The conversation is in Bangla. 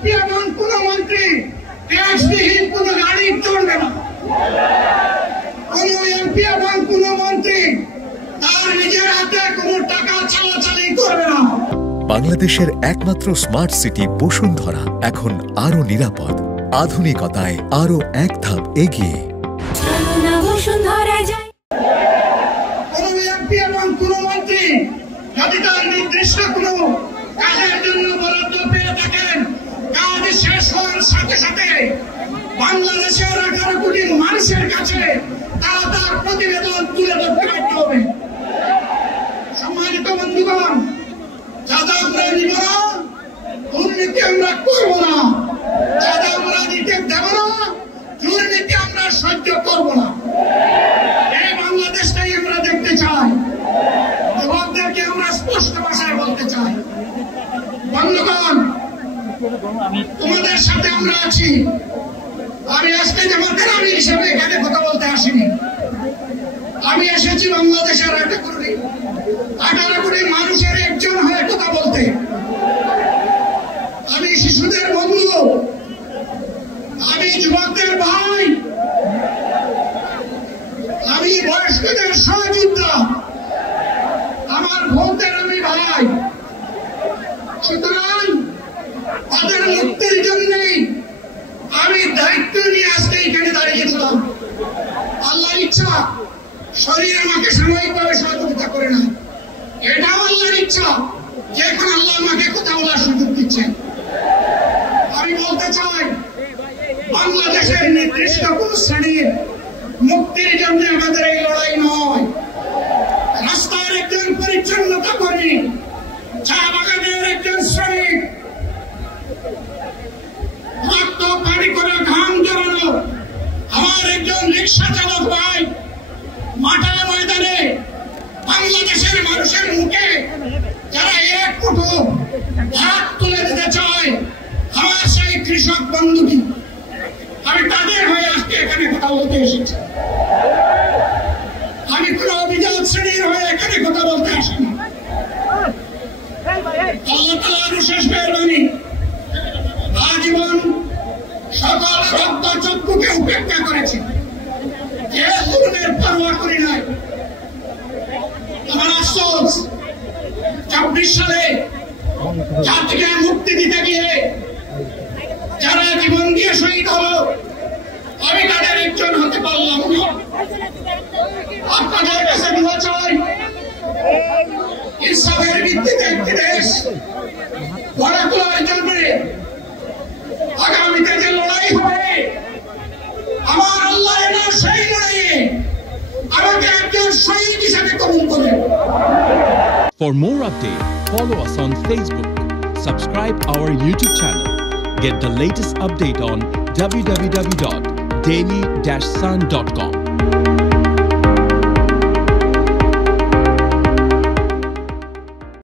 এমপি এবং কোন মন্ত্রী ট্যাক্সবিহীন কোন গাড়ি চলবে না। কোন এমপি এবং কোন মন্ত্রী তার নিজের হাতে কোন টাকা চালাচালি করবে না। বাংলাদেশের একমাত্র স্মার্ট সিটি বসুন্ধরা এখন আরো নিরাপদ, আধুনিকতায় আরো এক ধাপ এগিয়ে। কোন এমপি এবং কোন মন্ত্রী যদি তার নির্দিষ্ট কোন কাজের জন্য বরাদ্দ পেয়ে থাকেন, কাজ শেষ হওয়ার সাথে সাথে বাংলাদেশের 11 কোটি মানুষের কাছে তারা তার প্রতিবেদন তুলে ধরতে বাধ্য হবে। সম্মানিত বন্ধুগণ, যাদা আমরা নিব না, দুর্নীতি আমরা করবো না। যাদা আমরা দিতে দেব না, দুর্নীতি আমরা সহ্য করবো না। এই বাংলাদেশটাই আমরা দেখতে চাই। যুবকদেরকে আমরা স্পষ্ট ভাষায় বলতে চাই, বন্ধুগণ, তোমাদের সাথে আমরা আছি। আমি আজকে জামাতের আমির হিসেবে এখানে কথা বলতে আসিনি। আমি এসেছি বাংলাদেশের 18 কোটি মানুষের একজন হয়ে কথা বলতে। আমি শিশুদের বন্ধু, আমি যুবকদের ভাই, আমি বয়স্কদের সহযোদ্ধা, আমার বোনদের আমি ভাই। সুতরাং তাদের মুক্তির জন্যই আমি দায়িত্ব নিয়ে আজকে এখানে দাঁড়িয়েছিলাম। আল্লাহর ইচ্ছা শরীর আমাকে সাময়িকভাবে সহযোগিতা করে না, এটাও আল্লাহর ইচ্ছা যে এখন আল্লাহ আমাকে কথা বলার সুযোগ দিচ্ছেন। আমি বলতে চাই, বাংলাদেশের নির্দিষ্ট কোন শ্রেণীর মুক্তির জন্য আমাদের এই লড়াই নয়। রাস্তার একজন পরিচ্ছন্নতা কর্মী, চা বাগানের একজন শ্রমিক, রক্ত পানি করে ঘাম জড়ানো আমার একজন রিক্সা চালক ভাই মাঠে ময়দানে বাংলাদেশের মানুষের মুখে যারা এক মুঠো ভাত তুলে দিতে চায়, আমার সেই কৃষক বন্ধুটি, আমি তাদের হয়ে আজকে এখানে কথা বলতে এসেছি। আমি কোন অভিজাত শ্রেণীর হয়ে এখানে কথা বলতে আসিনি। আল্লাহ তাআলার বিশেষ মেহেরবানি, আজীবন সকল রক্ত চক্ষুকে উপেক্ষা করেছে, যে জুলুমের পরোয়া করি নাই। আমার আফসোস, 24 সালে জাতিকে মুক্তি দিতে গিয়ে যারা জীবন দিয়ে শহীদ হলো, আমি তাদের একজন হতে পারলাম না। আপনাদের কাছে দোয়া চাই, ইনসাফের ভিত্তিতে একটি দেশ গড়ে তোলার জন্য আগামীতে যে লড়াই হবে, আমার আল্লাহ না সেই লড়াইয়ে আমাকে একজন শহীদ হিসেবে কবুল করেন। For more updates, follow us on Facebook, subscribe our YouTube channel, get the latest update on www.daily-sun.com.